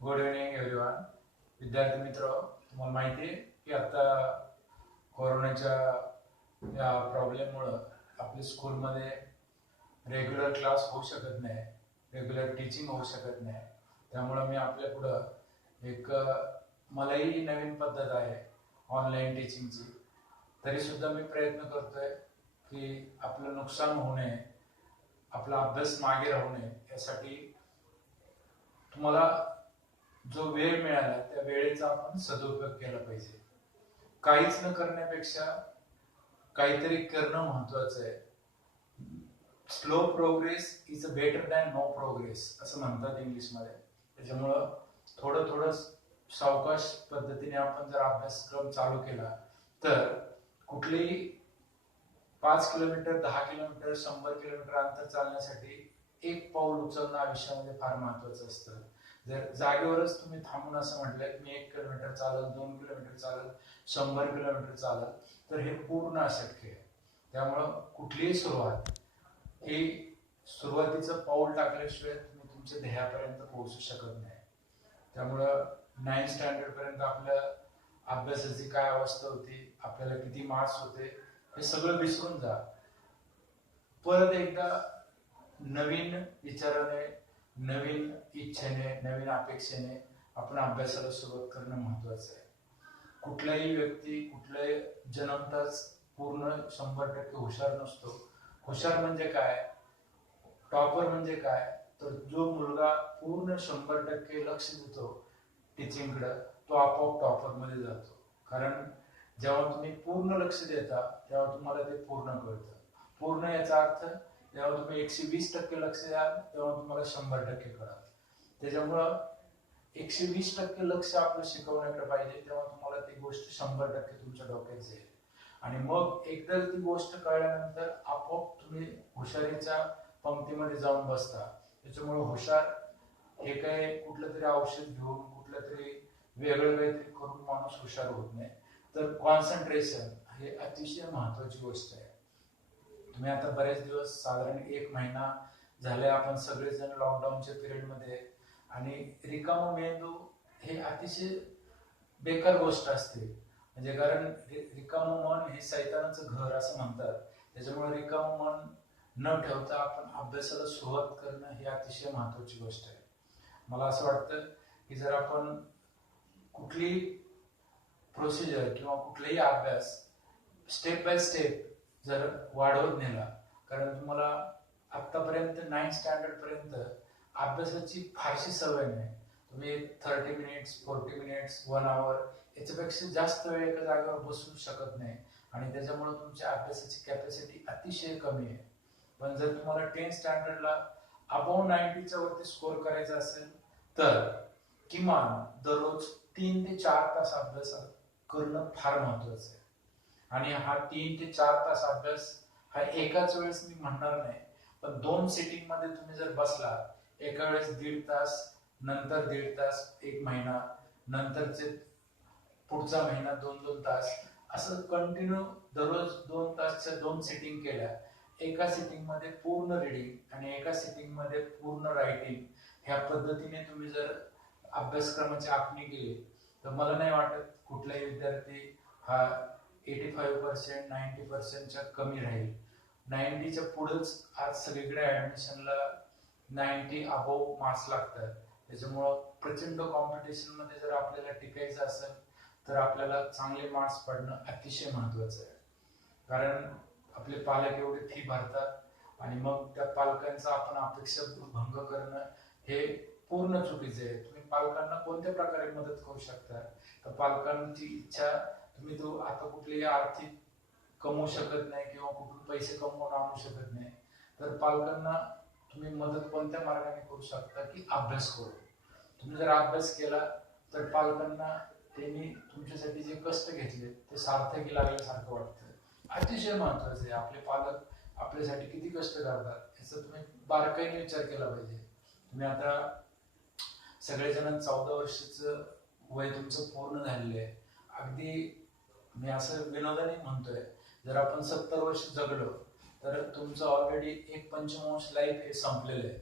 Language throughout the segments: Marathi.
Good evening everyone. विद्यार्थी मित्र, तुम्हाला माहिती आहे की आता कोरोनाच्या या प्रॉब्लेममुळं आपल्या स्कूलमध्ये रेग्युलर क्लास होऊ शकत नाही, रेग्युलर टीचिंग होऊ शकत नाही. त्यामुळं मी आपल्या पुढं एक मलाही नवीन पद्धत आहे ऑनलाईन टीचिंगची. तरीसुद्धा मी प्रयत्न करतोय की आपलं नुकसान होऊ नये, आपला अभ्यास मागे राहू नये, यासाठी तुम्हाला जो वेळ मिळाला त्या वेळेचा आपण सदुपयोग केला पाहिजे. काहीच न करण्यापेक्षा काहीतरी करणं महत्वाचं आहे. Slow progress is a better than no progress असं म्हणतात इंग्लिशमध्ये. त्याच्यामुळं थोडं थोडं सावकाश पद्धतीने आपण जर अभ्यासक्रम चालू केला तर कुठलीही 5 किलोमीटर, 10 किलोमीटर, 100 किलोमीटर अंतर चालण्यासाठी एक पाऊल उचलणं आयुष्यामध्ये फार महत्वाचं असतं. जर जागेवरच तुम्ही थांबून असं म्हटलं की मी 1 किलोमीटर चालल, 2 किलोमीटर चालल, 100 किलोमीटर चालल, तर हे पूर्ण अशक्य आहे. त्यामुळं कुठलीही सुरुवात ही सुरुवातीचं पाऊल टाकल्याशिवाय तुम्ही तुमच्या ध्येयापर्यंत पोहोचू शकत नाही. त्यामुळं 9th स्टँडर्ड पर्यंत आपल्या अभ्यासाची काय अवस्था होती, आपल्याला किती मार्क्स होते, हे सगळं विसरून जा. परत एकदा नवीन विचाराने, नवीन इच्छेने, नवीन अपेक्षेने आपण अभ्यासाला सुरुवात करणं महत्वाचं आहे. कुठलाही व्यक्ती कुठलाही जन्मताच पूर्ण 100% हुशार नसतो. हुशार म्हणजे काय, टॉपर म्हणजे काय, तर जो मुलगा पूर्ण 100% लक्ष देतो टीचिंगकडे तो आपोआप टॉपर मध्ये जातो. कारण जेव्हा तुम्ही पूर्ण लक्ष देता तेव्हा तुम्हाला ते पूर्ण कळतं. पूर्ण याचा अर्थ जेव्हा तुम्ही 120% लक्ष द्याल तेव्हा तुम्हाला 100% कळाल. त्याच्यामुळं 120% लक्ष आपलं शिकवण्याकडे पाहिजे, तेव्हा तुम्हाला ती गोष्ट 100% तुमच्या डोक्यात जाईल. आणि मग एकदा ती गोष्ट कळल्यानंतर आपोआप तुम्ही हुशारीच्या पंक्तीमध्ये जाऊन बसता. त्याच्यामुळे हुशार हे काय कुठलं तरी औषध घेऊन, कुठलं तरी वेगळं काहीतरी करून माणूस हुशार होत नाही. तर कॉन्सन्ट्रेशन हे अतिशय महत्वाची गोष्ट आहे. तुम्ही आता बरेच दिवस, साधारण 1 महिना झाले, आपण सगळेजण लॉकडाऊनच्या पिरियडमध्ये, आणि रिकामा मेंदू हे अतिशय बेकार गोष्ट असते. म्हणजे कारण रिकामं मन हे सैतानाचं घर असं म्हणतात. त्याच्यामुळे रिकामं मन न ठेवता आपण अभ्यासाला सुरुवात करणं ही अतिशय महत्वाची गोष्ट आहे. मला असं वाटतं की जर आपण कुठली प्रोसिजर किंवा कुठलाही अभ्यास स्टेप बाय स्टेप जर वाढवत नेला, कारण तुम्हाला आतापर्यंत 9th स्टँडर्ड पर्यंत अभ्यासाची फारशी सवय नाही. तुम्ही 30 मिनिट्स, 40 मिनिट्स, 1 आवर याच्यापेक्षा जास्त वेळ एका जागेवर बसू शकत नाही, आणि त्याच्यामुळे तुमच्या अभ्यासाची कॅपॅसिटी अतिशय कमी आहे. पण जर तुम्हाला 10th स्टँडर्डला अबाव 90च्या वरती स्कोर करायचा असेल तर किमान दररोज 3 ते 4 तास अभ्यास करणं फार महत्वाचं आहे. आणि हा 3 ते 4 तास अभ्यास हा एकाच वेळेस मी म्हणणार नाही, पण 2 सिटिंग मध्ये तुम्ही जर बसला, एका वेळेस 1.5 तास, नंतर 1.5 तास 1 महिना, नंतरचे पुढचा महिना 2-2 तास, असं कंटिन्यू दररोज 2 तासच्या 2 सिटिंग केल्या, एका सिटिंग मध्ये पूर्ण रीडिंग आणि एका सिटिंग मध्ये पूर्ण रायटिंग, ह्या पद्धतीने तुम्ही जर अभ्यासक्रमाची आखणी केली तर मला नाही वाटत कुठलाही विद्यार्थी हा 85%, 90%च्या कमी राहील. 90च्या पुढेच आज सगळीकडे ऍडमिशनला 90 अबोव मार्क्स लागतात. त्याच्यामुळं प्रचंड कॉम्पिटिशन मध्ये जर आपल्याला टिकायचं असेल तर आपल्याला चांगले मार्क्स पडणं अतिशय महत्वाचं आहे. कारण आपले पालक एवढी फी भरतात आणि मग त्या पालकांचा आपण अपेक्षा भंग करणं हे पूर्ण चुकीचे आहे. तुम्ही पालकांना कोणत्या प्रकारे मदत करू शकता, तर पालकांची इच्छा, तुम्ही तो आता कुठलीही आर्थिक कमवू शकत नाही किंवा कुठून पैसे कमवून आणू शकत नाही, तर पालकांना तुम्ही मदत कोणत्या मार्गाने करू शकता की अभ्यास करू. तुम्ही जर अभ्यास केला तर पालकांना त्यांनी तुमच्यासाठी जे कष्ट घेतले ते सार्थकी लागल्यासारखं वाटतं. अतिशय महत्वाचं आहे, आपले पालक आपल्यासाठी किती कष्ट करतात याचा तुम्ही बारकाईने विचार केला पाहिजे. तुम्ही आता सगळेजण 14 वर्षाचं वय तुमचं पूर्ण झालेलं आहे. अगदी मी असं विनोदाने म्हणतोय, जर आपण 70 वर्ष जगलो तर तुमचं ऑलरेडी 1/5 लाईफ हे संपलेलं आहे.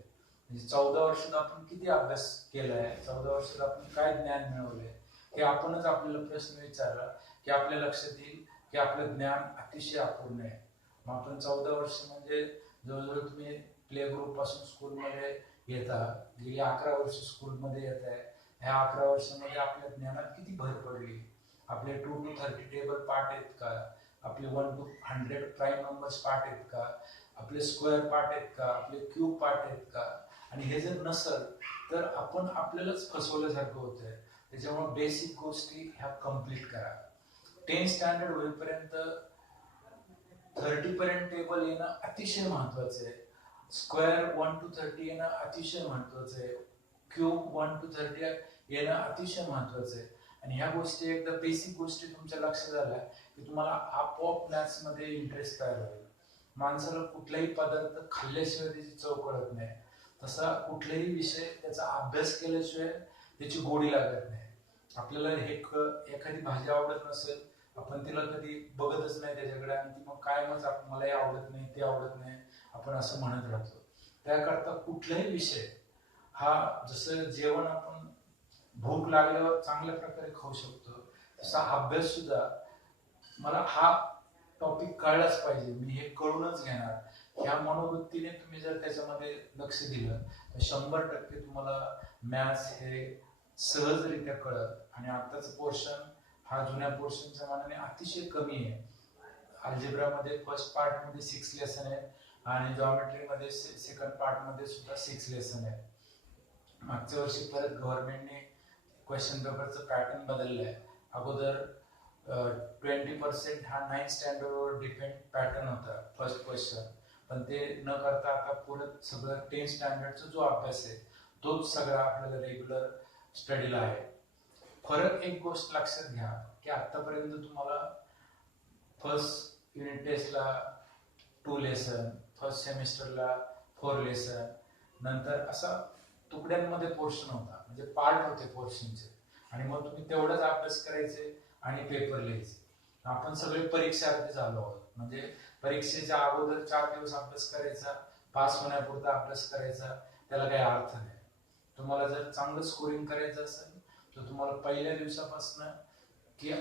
म्हणजे 14 वर्षात आपण किती अभ्यास केलाय, 14 वर्षात आपण काय ज्ञान मिळवलंय, हे आपणच आपल्याला प्रश्न विचारला की आपल्या लक्षात येईल की आपलं ज्ञान अतिशय अपूर्ण आहे. मग आपण 14 वर्ष म्हणजे जवळजवळ तुम्ही प्ले ग्रुप पासून स्कूलमध्ये येता, गेली 11 वर्ष स्कूलमध्ये येत आहे. ह्या 11 वर्षामध्ये आपल्या ज्ञानात किती भर पडली. आपले 2 to 30 टेबल पाठ आहेत का, आपले 1 to 100 प्राईम नंबर्स पाठ आहेत का, आपले स्क्वेअर पाठ आहेत का, आपले क्यूब पाठ आहेत का. आणि हे जर नसल तर आपण आपल्यालाच फसवल्यासारखं होतंय. त्याच्यामुळे बेसिक गोष्टी ह्या कम्प्लीट करा. 10 स्टँडर्ड होईपर्यंत 30 पर्यंत टेबल येणं अतिशय महत्वाचं आहे. स्क्वेअर 1 to 30 येणं अतिशय महत्वाचं आहे. क्यूब 1 to 30 येणं अतिशय महत्वाचं आहे. आणि ह्या गोष्टी एकदा बेसिक गोष्टी तुमच्या लक्षात आल्या की तुम्हाला आपोआप मॅथ्स मध्ये इंटरेस्ट तयार होईल. माणसाला कुठलाही पदार्थ खाल्ल्याशिवाय त्याची चव कळत नाही, तसा कुठलाही विषय त्याचा अभ्यास केल्याशिवाय त्याची गोडी लागत नाही. आपल्याला एखादी भाजी आवडत नसेल, आपण तिला कधी बघतच नाही त्याच्याकडे, आणि ती मग कायमच मला हे आवडत नाही, ते आवडत नाही, आपण असं म्हणत राहतो. त्याकरता कुठलाही विषय हा, जसं जेवण आपण भूक लागल्यावर चांगल्या प्रकारे खाऊ शकतो, तसा अभ्यास सुद्धा मला हा टॉपिक कळलाच पाहिजे, मी हे कळूनच घेणार, ह्या मनोवृत्तीने तुम्ही जर त्याच्यामध्ये लक्ष दिलं तर 100% तुम्हाला मॅथ्स हे सहजरित्या कळत. आणि आताच पोर्शन हा जुन्या पोर्शनच्या मानाने अतिशय कमी आहे. अल्जेब्रामध्ये फर्स्ट पार्ट मध्ये 6 लेसन आहे आणि जॉमेट्री मध्ये सेकंड पार्ट मध्ये सुद्धा 6 लेसन आहे. मागच्या वर्षी परत गव्हर्नमेंटने क्वेश्चन पेपरचं पॅटर्न बदललंय. अगोदर 20% हा 9th स्टँडर्ड वर डिपेंड पॅटर्न होता फर्स्ट क्वेश्चन, पण ते न करता आता परत सगळं 10th स्टँडर्डचा जो अभ्यास आहे तोच सगळा आपल्याला रेग्युलर स्टडीला आहे. फरक एक गोष्ट लक्षात घ्या की आतापर्यंत तुम्हाला फर्स्ट युनिट टेस्टला 2 लेसन, फर्स्ट सेमिस्टरला 4 लेसन, नंतर असा तुकड्यांमध्ये पोर्शन होता, म्हणजे पार्ट होते पोर्शनचे, आणि मग तुम्ही तेवढाच अभ्यास करायचे आणि पेपर लिहायचे. आपण सगळे परीक्षार्थी झालो आहोत, म्हणजे परीक्षेच्या अगोदर 4 दिवस अभ्यास करायचा, पास होण्यापुरता अभ्यास करायचा, त्याला काही अर्थ नाही. तुम्हाला जर चांगलं स्कोरिंग करायचं असेल तर तुम्हाला पहिल्या दिवसापासून की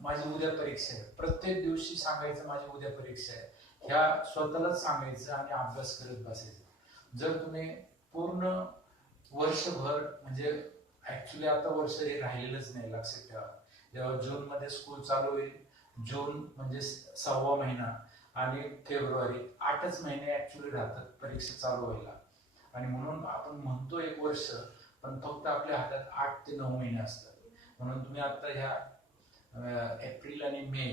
माझी उद्या परीक्षा आहे, प्रत्येक दिवशी सांगायचं माझी उद्या परीक्षा आहे, ह्या स्वतःलाच सांगायचं आणि अभ्यास करत बसायचं. जर तुम्ही पूर्ण वर्षभर, म्हणजे ऍक्च्युली आता वर्ष हे राहिलेलंच नाही, लक्षात ठेवा. जेव्हा जून मध्ये स्कूल चालू होईल, जून म्हणजे 6वा महिना, आणि फेब्रुवारी 8च महिने ऍक्च्युली राहतात परीक्षा चालू व्हायला. आणि म्हणून आपण म्हणतो 1 वर्ष, पण फक्त आपल्या हातात 8 ते 9 महिने असतात. म्हणून तुम्ही आता ह्या एप्रिल आणि मे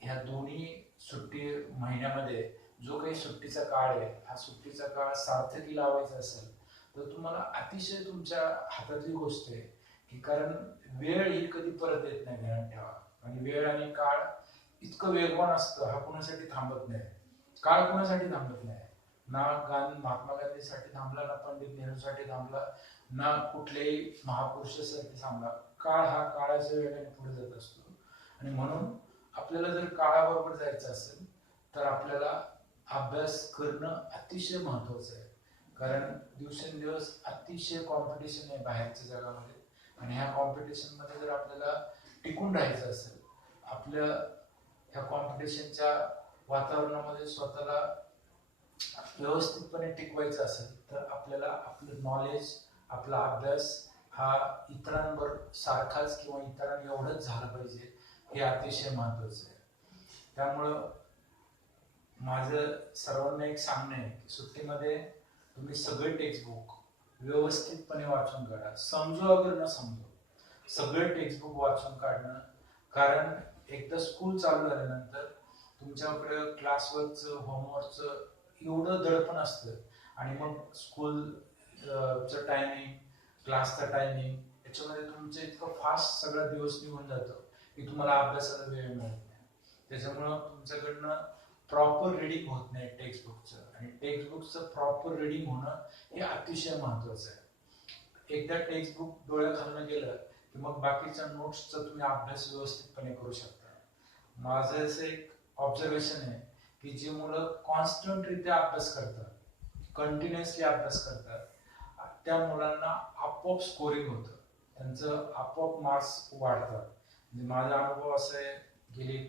ह्या दोन्ही सुट्टी महिन्यामध्ये जो काही सुट्टीचा काळ आहे, हा सुट्टीचा काळ सार्थकी लावायचा असेल तर तुम्हाला अतिशय तुमच्या हातातली गोष्ट आहे की, कारण वेळ ही कधी परत येत नाही, ध्यानात ठेवा. आणि वेळ आणि काळ इतकं वेगवान असतं, हा कुणासाठी थांबत नाही. काळ कुणासाठी थांबत नाही, ना महात्मा गांधीसाठी थांबला, ना पंडित नेहरूसाठी थांबला, ना कुठल्याही महापुरुषासाठी थांबला. काळ हा काळाच्या वेगाने पुढे जात असतो. आणि म्हणून आपल्याला जर काळाबरोबर जायचं असेल तर आपल्याला अभ्यास करणं अतिशय महत्वाचं आहे. कारण दिवसेंदिवस अतिशय कॉम्पिटिशन आहे बाहेरच्या जगामध्ये, आणि ह्या कॉम्पिटिशन मध्ये जर आपल्याला टिकून राहायचं असेल, आपल्या ह्या कॉम्पिटिशनच्या वातावरणामध्ये स्वतःला व्यवस्थितपणे टिकवायचं असेल तर आपल्याला आपलं नॉलेज, आपला अभ्यास हा इतरांवर सारखाच किंवा इतरांनी एवढंच झालं पाहिजे, हे अतिशय महत्वाचं आहे. त्यामुळं माझं सर्वांना एक सांगणं आहे की सुट्टीमध्ये तुम्ही सगळे टेक्स्टबुक व्यवस्थितपणे वाचून काढा. समजू अगर न समजू, सगळे टेक्स्टबुक वाचून काढणं. कारण एकदा स्कूल चालू झाल्यानंतर तुमच्याकडे क्लासवर्कचं, होमवर्कचं एवढं दडपण असतं, आणि मग स्कूलचं टायमिंग, क्लासचं टायमिंग, याच्यामध्ये तुमचं इतकं फास्ट सगळा दिवस निघून जातो की तुम्हाला अभ्यासाला वेळ मिळत नाही. त्याच्यामुळं तुमच्याकडनं प्रॉपर रीडिंग होत नाही टेक्स्टबुकचं, आणि टेक्स्टबुकचं प्रॉपर रीडिंग होणं हे अतिशय महत्वाचं आहे. एकदा टेक्स्टबुक डोळ्याखालनं गेलं की मग बाकीच्या नोट्सचा तुम्ही अभ्यास व्यवस्थितपणे करू शकता. माझं असं एक ऑब्झर्वेशन आहे की जी मुलं कॉन्स्टंटरित्या अभ्यास करतात, कंटिन्युअसली अभ्यास करतात, त्या मुलांना आपोआप स्कोरिंग होतं, त्यांचं आपोआप मार्क्स वाढतात. म्हणजे माझा अनुभव असा आहे, गेली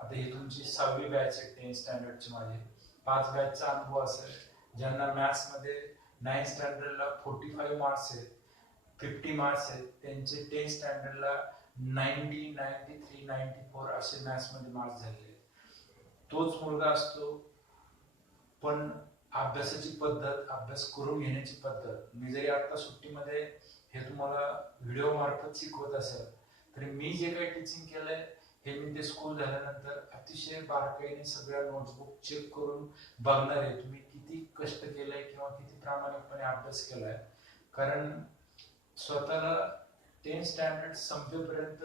आता ही तुमची 6वी बॅच आहे 10th स्टँडर्डची, माझी 5 बॅचचा अनुभव असा आहे, ज्यांना मॅथ्समध्ये 9th स्टँडर्डला 45 मार्क्स आहेत, 50 मार्क्स आहेत, त्यांचे 10th स्टँडर्डला 90, 93, 94 असे मॅथ्समध्ये मार्क्स झालेले. तोच मुलगा असतो, पण अभ्यासाची पद्धत, अभ्यास करून घेण्याची पद्धत, मी जरी आता सुट्टीमध्ये हे तुम्हाला व्हिडिओ मार्फत शिकवत असेल, तरी मी जे काही टीचिंग केलंय हे मी ते स्कूल झाल्यानंतर अतिशय बारकाईने सगळ्या नोटबुक चेक करून बघणार आहे तुम्ही किती कष्ट केलंय किंवा किती प्रामाणिकपणे अभ्यास केलाय. कारण स्वतःला 10th स्टँडर्ड संपेपर्यंत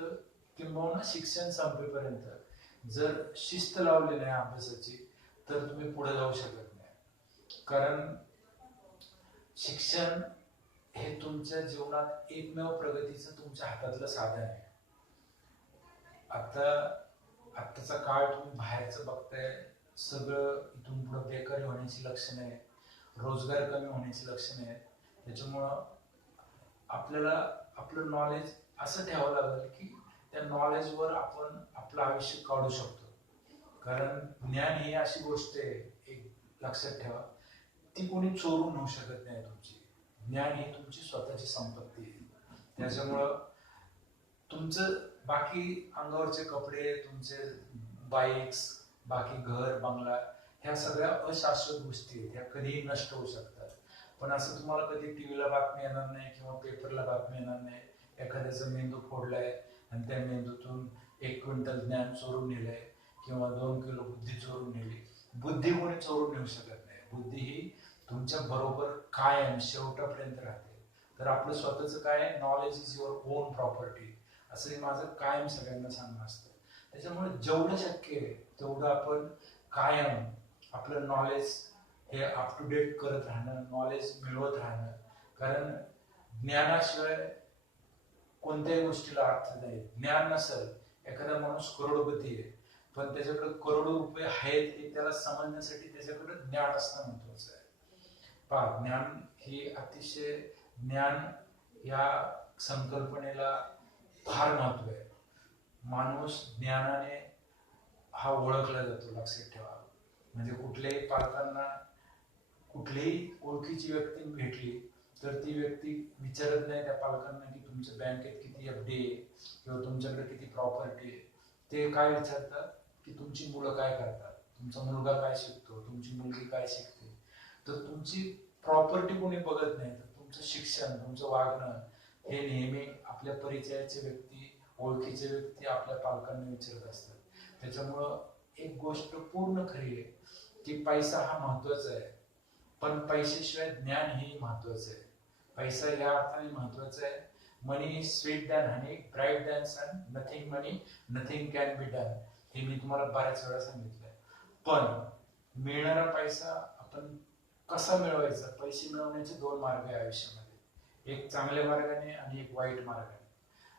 किंवा शिक्षण संपेपर्यंत जर शिस्त लावली नाही अभ्यासाची, तर तुम्ही पुढे जाऊ शकत नाही. कारण शिक्षण हे तुमच्या जीवनात एकमेव प्रगतीचं तुमच्या हातातलं साधन आहे. आत्ताचा काळ तुम्ही बाहेरचं बघताय, सगळं इथून पुढे बेकारी होण्याची लक्षणं आहे, रोजगार कमी होण्याची लक्षणं आहेत. त्याच्यामुळं आपल्याला आपलं नॉलेज असं ठेवावं लागेल की त्या नॉलेजवर आपण आपलं आयुष्य काढू शकतो. कारण ज्ञान ही अशी गोष्ट आहे, एक लक्षात ठेवा, ती कोणी चोरून होऊ शकत नाही तुमची. ज्ञान ही तुमची स्वतःची संपत्ती आहे. त्याच्यामुळं तुमचं बाकी अंगावरचे कपडे, तुमचे बाईक्स, बाकी घर बंगला, ह्या सगळ्या अशाश्वत गोष्टी आहेत, ह्या कधीही नष्ट होऊ शकतात. पण असं तुम्हाला कधी टीव्हीला बातमी येणार नाही किंवा पेपरला बातमी येणार नाही एखाद्याचा मेंदू फोडलाय आणि त्या मेंदूतून 1 क्विंटल ज्ञान चोरून नेलंय किंवा 2 किलो बुद्धी चोरून नेली. बुद्धी कोणी चोरून नेऊ शकत नाही. बुद्धी ही तुमच्या बरोबर कायम शेवटापर्यंत राहते. तर आपलं स्वतःचं काय, knowledge is your on property, असं माझं कायम सगळ्यांना सांगणं असतं. त्याच्यामुळे जेवढं शक्य आहे तेवढं आपण कायम आपलं नॉलेज हे अप टू डेट करत राहणं, नॉलेज मिळवत राहणं. कारण ज्ञानाशिवाय कोणत्याही गोष्टीला अर्थ नाही. ज्ञान नसेल, एखादा माणूस करोडपती आहे पण त्याच्याकडे करोडो रुपये आहेत हे त्याला समजण्यासाठी त्याच्याकडे ज्ञान असणं महत्वाचं आहे. पहा, ज्ञान ही अतिशय, ज्ञान या संकल्पनेला फार महत्व आहे. माणूस ज्ञानाने हा ओळखला जातो, लक्षात ठेवा. म्हणजे कुठल्याही पालकांना कुठलीही ओळखीची व्यक्ती भेटली तर ती व्यक्ती विचारत नाही त्या पालकांना की तुमच्या बँकेत किती एफडी आहे किंवा तुमच्याकडे किती प्रॉपर्टी आहे. ते काय विचारतात की तुमची मुलं काय करतात, तुमचा मुलगा काय शिकतो, तुमची मुलगी काय शिकते. तर तुमची प्रॉपर्टी कोणी बघत नाही, तर तुमचं शिक्षण, तुमचं वागणं हे नेहमी आपल्या परिचयाचे व्यक्ती, ओळखीचे व्यक्ती आपल्या पालकांना विचारत असतात. त्याच्यामुळं एक गोष्ट पूर्ण खरी आहे की पैसा हा महत्वाचा आहे, पण पैशाशिवाय ज्ञान हे महत्वाचं आहे. पैसा या अर्थाने महत्वाचा आहे, money is sweet than honey, bright than sun, nothing money nothing can be done, हे मी तुम्हाला बऱ्याच वेळा सांगितलंय. पण मिळणारा पैसा आपण कसा मिळवायचा, पैसे मिळवण्याचे 2 मार्ग आहे आयुष्यामध्ये, एक चांगल्या मार्गाने आणि एक वाईट मार्गाने.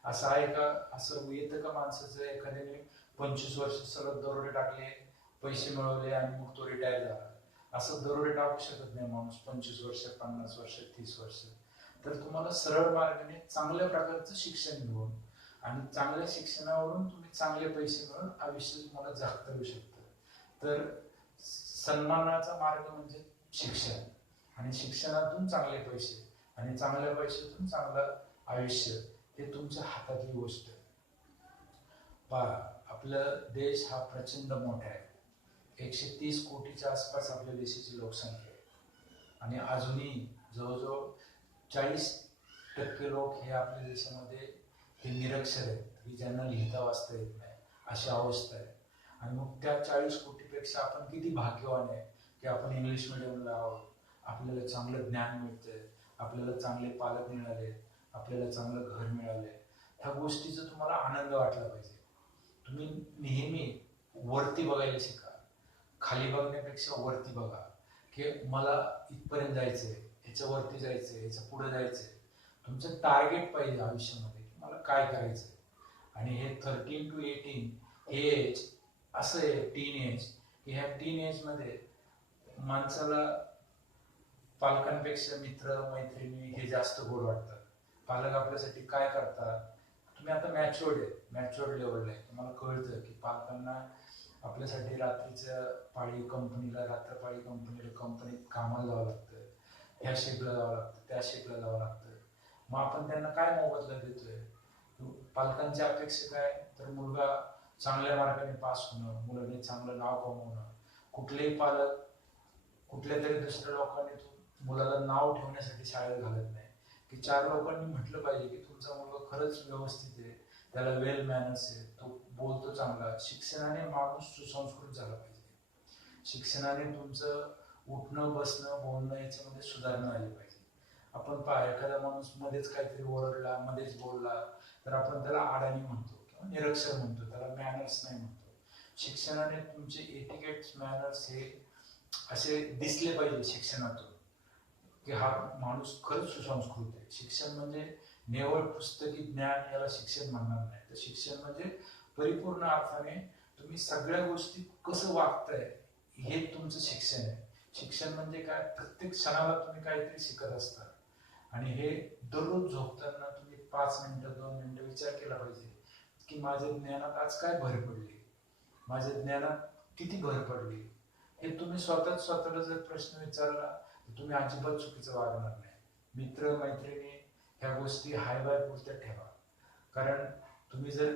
असं आहे का, असं येतं का माणसाचं एखाद्याने 25 वर्ष सलग दरोडे टाकले, पैसे मिळवले आणि मग तो रिटायर झाला? असं दरोडे टाकू शकत नाही माणूस 25 वर्ष, 50 वर्ष, 30 वर्ष. तर तुम्हाला सरळ मार्गाने चांगल्या प्रकारचं शिक्षण घेऊन आणि चांगल्या शिक्षणावरून तुम्ही चांगले पैसे मिळून आयुष्य तुम्हाला जगता येऊ शकतं. तर सन्मानाचा मार्ग म्हणजे शिक्षण, आणि शिक्षणातून चांगले पैसे आणि चांगल्या पैशातून चांगलं आयुष्य, हे तुमच्या हातातली गोष्ट आहे. पहा, आपला देश हा प्रचंड मोठा आहे. 130 कोटीच्या आसपास आपल्या देशाची लोकसंख्या आहे आणि अजूनही जवळजवळ 40% लोक हे आपल्या देशामध्ये हे निरक्षर आहेत, की ज्यांना लिहिता वाचता येत नाही, अशी अवस्था आहे. आणि मग त्या 40 कोटीपेक्षा आपण किती भाग्यवान आहे की आपण इंग्लिश मिडियमला आहोत, आपल्याला चांगलं ज्ञान मिळतंय, आपल्याला चांगले पालक मिळाले, आपल्याला चांगलं घर मिळाले. ह्या गोष्टीचा तुम्हाला आनंद वाटला पाहिजे. तुम्ही नेहमी वरती बघायला शिका, खाली बघण्यापेक्षा वरती बघा की मला इथपर्यंत जायचंय, ह्याच्यावरती जायचंय, ह्याच्या पुढे जायचंय. तुमचं टार्गेट पाहिजे आयुष्यामध्ये की मला काय करायचंय. आणि हे 13 to 18 हे एज असं आहे, टीन एज, की ह्या टीन एज मध्ये माणसाला पालकांपेक्षा मित्र मैत्रिणी हे जास्त गोड वाटतात. पालक आपल्यासाठी काय करतात, तुम्ही आता मॅच्युअर्ड लेवलला आहे, तुम्हाला कळतं की पालकांना आपल्यासाठी रात्रीच्या पाळी कंपनीला कंपनीत कामाला जावं लागतं, ह्या शिफ्टला जावं लागतं, त्या शिफ्टला जावं लागतं. मग आपण त्यांना काय मोबदला देतोय? पालकांची अपेक्षा काय, तर मुलगा चांगल्या मार्गाने पास होणं, मुलाने चांगलं नाव कमवणं. कुठलेही पालक कुठल्या तरी दुसऱ्या लोकांनी मुलाला नाव ठेवण्यासाठी शाळेत घालत नाही, की 4 लोकांनी म्हटलं पाहिजे की तुमचा मुलगा खरंच व्यवस्थित आहे, त्याला वेल मॅनर्स आहे, तो बोलतो चांगला. शिक्षणाने माणूस सुसंस्कृत झाला पाहिजे. शिक्षणाने तुमचं उठणं बसणं बोलणं याच्यामध्ये सुधारणा आली पाहिजे. आपण एखादा माणूस मध्येच काहीतरी ओरडला, मध्येच बोलला, तर आपण त्याला अडाणी म्हणतो किंवा निरक्षर म्हणतो, त्याला मॅनर्स नाही म्हणतो. शिक्षणाने तुमचे एटिकेट्स मॅनर्स हे असे दिसले पाहिजे शिक्षणातून, की हा माणूस खरंच सुसंस्कृत आहे. शिक्षण म्हणजे निव्वळ पुस्तकी ज्ञान याला शिक्षण म्हणणार नाही, तर शिक्षण म्हणजे परिपूर्ण अर्थाने तुम्ही सगळ्या गोष्टी कसं वागताय हे तुमचं शिक्षण आहे. शिक्षण म्हणजे काय, प्रत्येक क्षणाला तुम्ही काहीतरी शिकत असता, आणि हे दररोज झोपताना तुम्ही 5 मिनिटं 2 मिनिटं विचार केला पाहिजे की माझ्या ज्ञानात आज काय भर पडली, माझ्या ज्ञानात किती भर पडली. हे तुम्ही स्वतःला जर प्रश्न विचारला तर तुम्ही अजिबात चुकीचं वागणार नाही. मित्र मैत्रिणी ह्या गोष्टी हाय बाय पुरत्या ठेवा, कारण तुम्ही जर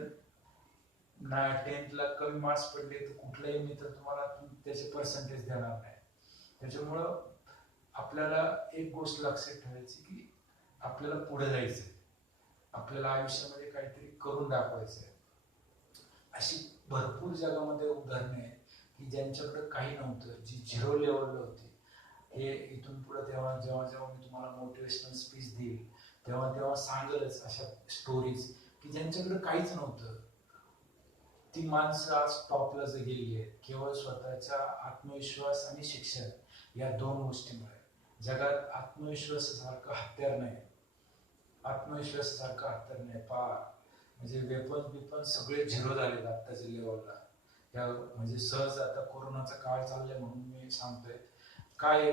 10th ला कमी मार्क्स पडले तर कुठलाही मित्र तुम्हाला त्याचे पर्सेंटेज देणार नाही. त्याच्यामुळं आपल्याला एक गोष्ट लक्षात ठेवायची की आपल्याला पुढे जायचंय, आपल्याला आयुष्यामध्ये काहीतरी करून दाखवायचंय. अशी भरपूर जगामध्ये उदाहरणे आहेत की ज्यांच्याकडे काही नव्हतं, जी 0 लेवलला होती. हे इथून पुढे जेव्हा मी तुम्हाला मोटिवेशनल स्पीच देईल तेव्हा सांगेलच अशा स्टोरीज की ज्यांच्याकडे काहीच नव्हतं, ती माणसं आज टॉपला गेली आहेत केवळ स्वतःच्या आत्मविश्वास आणि शिक्षण या 2 गोष्टीमुळे. जगात आत्मविश्वासासारखं हत्यार नाही, म्हणजे वेपन सगळे 0 झालेत आत्ताच्या लेवलला. या म्हणजे सहज आता कोरोनाचा काळ चाललाय म्हणून मी सांगतोय, काय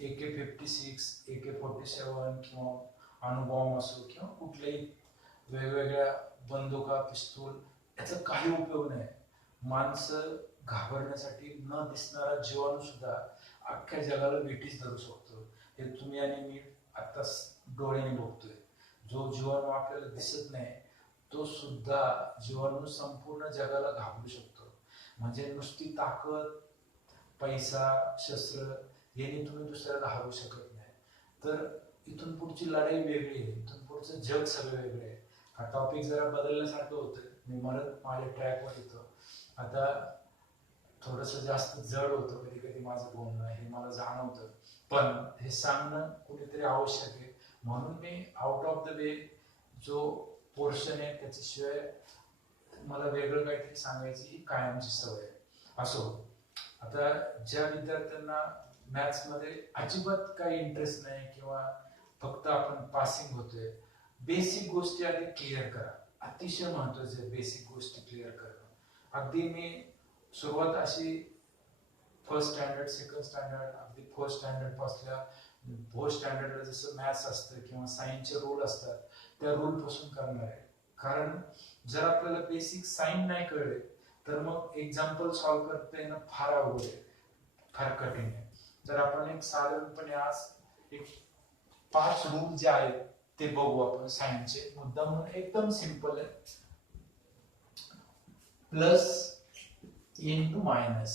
AK-56 AK-47 किंवा अणुबॉम्ब असो किंवा कुठल्याही वेगवेगळ्या बंदुका पिस्तूल याचा काही उपयोग नाही. माणसं घाबरण्यासाठी न दिसणारा जीवाणू सुद्धा अख्ख्या जगाला वेठीस धरू शकतो. हे तुम्ही आणि मी आता डोळ्याने बघतोय. जो जीवाणू आपल्याला दिसत नाही तो सुद्धा जीवाणू संपूर्ण जगाला घाबरू शकतो. म्हणजे नुसती ताकद, पैसा, शस्त्र याने तुम्ही दुसऱ्याला हरवू शकत नाही. तर इथून पुढची लढाई वेगळी आहे, इथून पुढचं जग सगळं वेगळं आहे. हा टॉपिक जरा बदलण्यासारखं होतं, मी माझ्या ट्रॅकवर येतो. आता थोडंसं जास्त जड होतं कधी कधी माझं बोलणं, हे मला जाणवतं, पण हे सांगणं कुठेतरी आवश्यक आहे. म्हणून me out of the way जो पोर्शन आहे त्याच्याशिवाय मला वेगळं काहीतरी सांगायची कायमची सवय असो. आता ज्या विद्यार्थ्यांना मॅथ्स मध्ये अजिबात काही इंटरेस्ट नाही किंवा फक्त आपण पासिंग होतोय, बेसिक गोष्टी आधी क्लिअर करा. अतिशय महत्वाचं आहे बेसिक गोष्टी क्लिअर करणं. अगदी मी सुरुवात अशी फर्स्ट स्टँडर्ड, सेकंड स्टँडर्ड, अगदी फर्स्ट स्टँडर्ड पासल्या फोर्थ स्टँडर्डला जसं मॅथ्स असतं किंवा सायन्सचे रूल असतात त्या रूल पासून करणार आहे. कारण जर आपल्याला बेसिक साइन नाही कळले तर मग एक्झाम्पल सॉल्व्ह करता येणं फार अवघड आहे, फार कठीण आहे. जर आपण एक साधारणपणे आज एक 5 रूल जे आहेत ते बघू आपण सायन्सचे. मुद्दा म्हणून एकदम सिंपल आहे. Plus into minus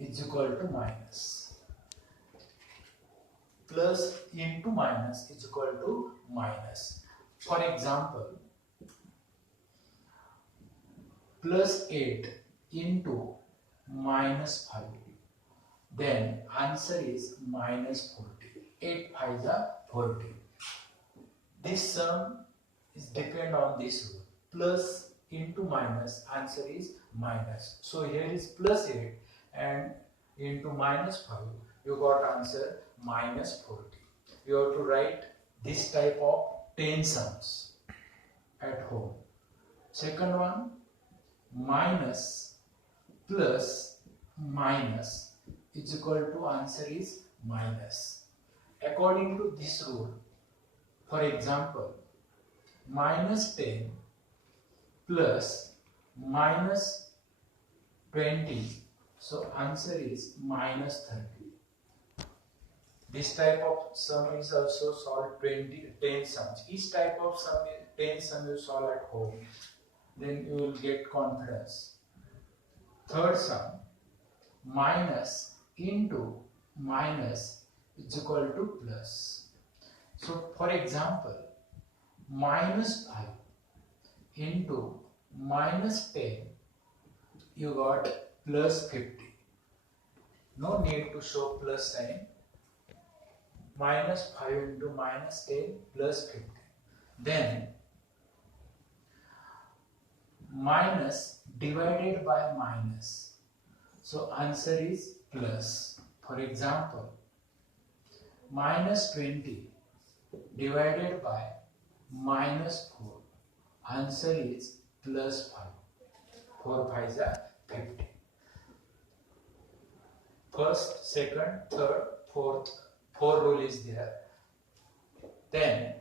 is equal to minus. Plus into minus is equal to minus. For example, plus 8 into minus 5. Then answer is minus 40. 8 5s are 40. This sum is depend on this rule. Plus into minus, answer is minus. So here is plus 8 and into minus 5. You got answer minus 40. You have to write this type of 10 sums at home. Second one, minus plus minus is equal to answer is minus. According to this rule, for example, minus 10 plus minus 20, so answer is minus 30. This type of sum is also solved 10 sums. Each type of sum is 10 sum you solve at home. Then you will get confidence. Third sum, minus into minus is equal to plus. So for example, minus 5 into minus 10, you got plus 50. No need to show plus sign. Minus 5 into minus 10 plus 50. Then minus divided by minus. So answer is plus. For example, minus 20 divided by minus 4. Answer is plus 5. 4 5s are 50. First, second, third, fourth, 4 rule is there. Then,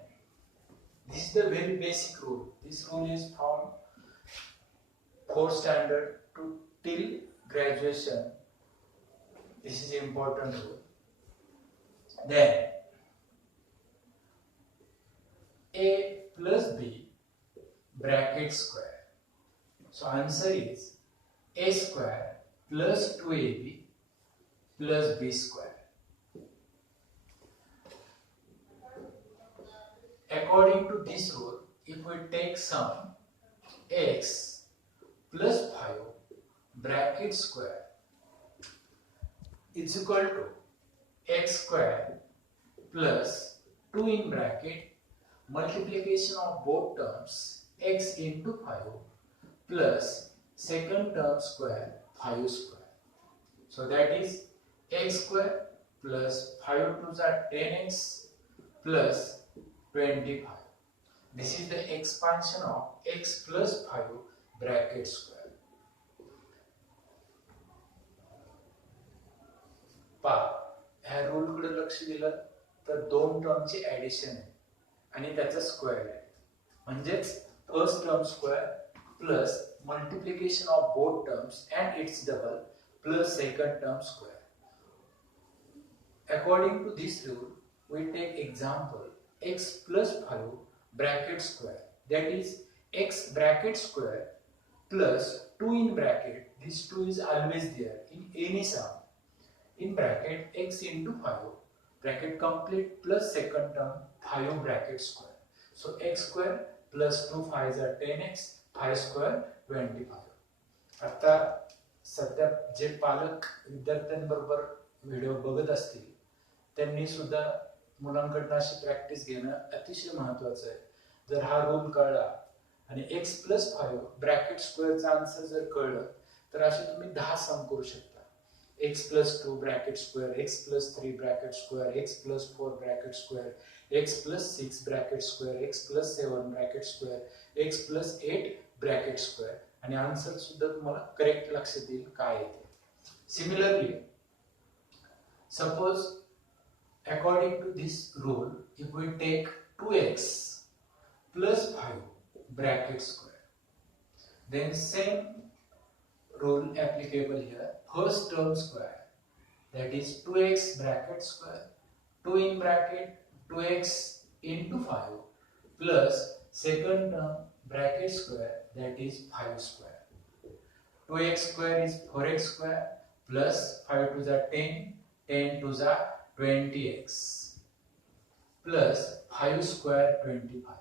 this is the very basic rule. This rule is from 4th standard to till graduation. This is important rule. Then, a plus b bracket square. So answer is a square plus 2ab plus b square. According to this rule, if we take sum x plus 5 bracket square is equal to x square plus 2 in bracket multiplication of both terms x into 5 plus second term square 5 square. So that is x square plus 5 2s are 10x plus 25. This is the expansion of x plus 5 bracket square. पहा, ह्या रूल कडे लक्ष दिलं तर दोन टर्मची ऍडिशन आहे आणि त्याचा स्क्वेअर आहे. म्हणजेच first term square plus multiplication of both terms and it's double plus second term square. According to this rule, we take example x plus 5 bracket square, that is x bracket square plus 2 in bracket, this 2 is always there in any sum, in bracket x into 5 bracket complete plus second term 5 bracket square. So x square plus 2 5s are 10x, 5 square 25. आता सध्या जे पालक विद्यार्थ्यांबरोबर व्हिडिओ बघत असतील त्यांनी सुद्धा मुलांकडून अशी प्रॅक्टिस घेणं अतिशय महत्त्वाचं आहे. जर हा रूल कळला आणि x plus 5 ब्रॅकेट स्क्वेअरचा आन्सर जर कळलं तर असे तुम्ही 10 सम करू शकता. x plus 2 bracket square, x plus 3 bracket square, x plus 4 bracket square, x plus 6 bracket square, x plus 7 bracket square, x plus 8 bracket square आणि आन्सर सुद्धा तुम्हाला करेक्ट लक्षात येईल काय येते. Similarly suppose according to this rule, if we take 2x plus 5 bracket square, then same rule applicable here. First term square, that is 2x bracket square, 2 in bracket 2x into 5 plus second term bracket square, that is 5 square. 2x square is 4x square plus 5 2s are 10, 10 2s are 20x plus 5 square 25.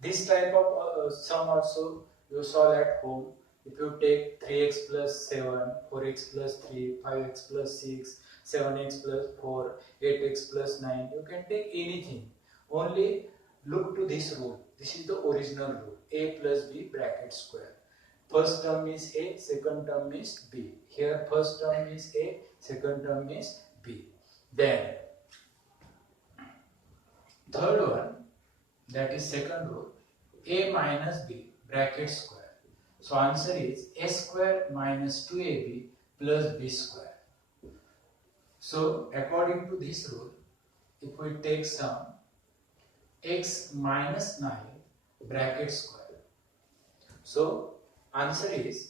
This type of sum also you solve at home. If you take 3x plus 7, 4x plus 3, 5x plus 6, 7x plus 4, 8x plus 9, you can take anything. Only look to this rule. This is the original rule. A plus b bracket square. First term is a, second term is b. Here first term is a, second term is b. Then third one, that is second rule, a minus b bracket square. So answer is a square minus 2ab plus b square. So according to this rule, if we take sum x minus 9 bracket square, so answer is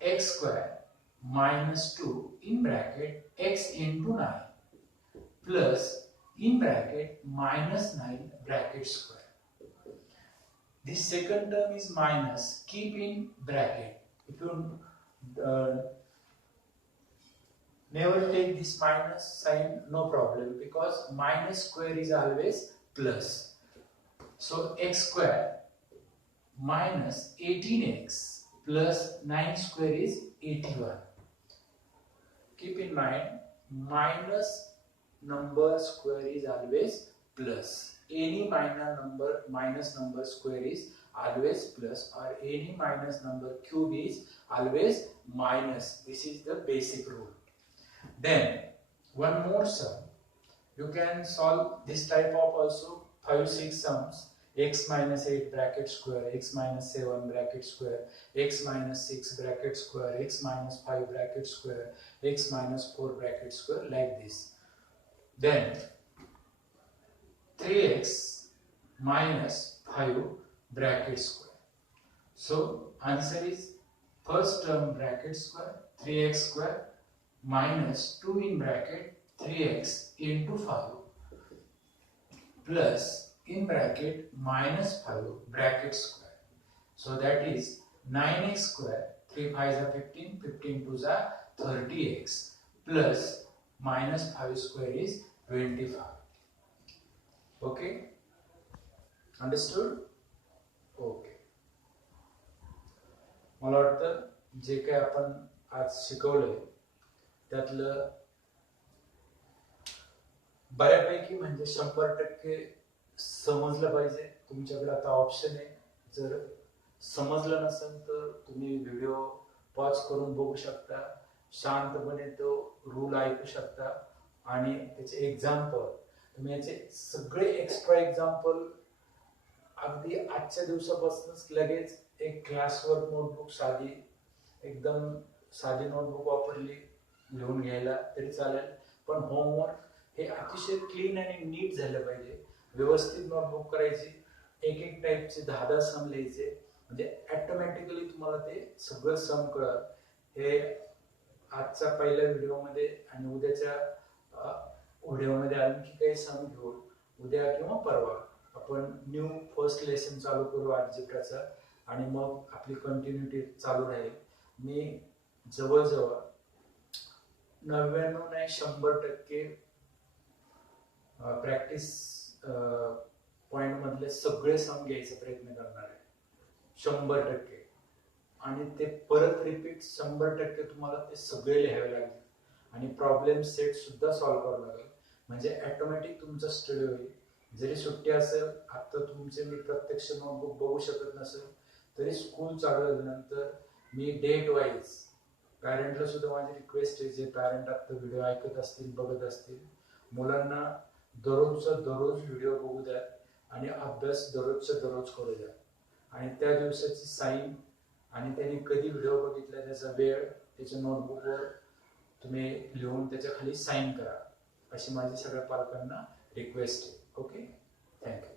x square minus 2 in bracket x into 9 plus in bracket minus 9 bracket square. This second term is minus, keep in bracket. If you never take this minus sign, no problem, because minus square is always plus. So x square minus 18x plus 9 square is 81. Keep in mind, minus number square is always plus. Any minus number square is always plus, or any minus number cube is always minus. This is the basic rule. Then one more sum. You can solve this type of also 5-6 sums. X minus 8 bracket square, x minus 7 bracket square, x minus 6 bracket square, x minus 5 bracket square, x minus 4 bracket square, like this. Then 3x minus 5 bracket square. So answer is first term bracket square 3x square minus 2 in bracket 3x into 5 plus in bracket minus 5 bracket square. So that is 9x square, 3 5s are 15, 15 2s are 30x plus minus 5 square is 25. Okay, understood? Okay. मला वाटतं जे काही आपण आज शिकवलंय त्यातलं बऱ्यापैकी म्हणजे 100% समजलं पाहिजे. तुमच्याकडे आता ऑप्शन आहे, जर समजलं नसेल तर तुम्ही व्हिडिओ पॉज करून बघू शकता, शांतपणे तो रूल ऐकू शकता आणि त्याचे एक्झाम्पल तुम्ही याचे सगळे एक्स्ट्रा एक्झाम्पल अगदी आजच्या दिवसापासूनच लगेच एक क्लासवर्क नोटबुक साधी, एकदम साधी नोटबुक वापरली लिहून घ्यायला तरी चालेल, पण होमवर्क हे अतिशय क्लीन आणि नीट झालं पाहिजे. व्यवस्थित नोटबुक करायची, एक एक टाईपचे 10-10 सम लिहायचे, म्हणजे ऑटोमॅटिकली तुम्हाला ते सगळं सम कळत. हे आजच्या पहिल्या व्हिडिओमध्ये आणि उद्याच्या व्हिडिओमध्ये आणखी काही सम घेऊन उद्या किंवा परवा आपण न्यू फर्स्ट लेसन चालू करू अल्जेब्राचा, आणि मग आपली कंटिन्युटी चालू राहील. मी जवळजवळ 99 नाही 100% प्रॅक्टिस पॉइंट मधले सगळे सम घ्यायचा प्रयत्न करणार आहे, 100%. आणि ते परत रिपीट 100% तुम्हाला ते सगळे लिहावे लागेल आणि प्रॉब्लेम सेट सुद्धा सॉल्व्ह करावं लागेल, म्हणजे ऑटोमॅटिक तुमचा स्टडी होईल. जरी सुट्टी असेल, आता तुमचे मी प्रत्यक्ष नोटबुक बघू शकत नसेल तरी स्कूल चालू झाल्यानंतर मी डेट वाईज पॅरेंटला सुद्धा माझी रिक्वेस्ट आहे, जे पॅरेंट आता व्हिडिओ ऐकत असतील बघत असतील, मुलांना दररोजचा दररोज व्हिडिओ बघू द्या आणि अभ्यास दररोजच्या दररोज करू द्या. आणि त्या दिवसाची साईन आणि त्यांनी कधी व्हिडिओ बघितला त्याचा वेळ त्याच्या नोटबुकवर तुम्ही लिहून त्याच्या खाली साईन करा, अशी माझी सगळ्या पालकांना रिक्वेस्ट आहे. Okay, thank you.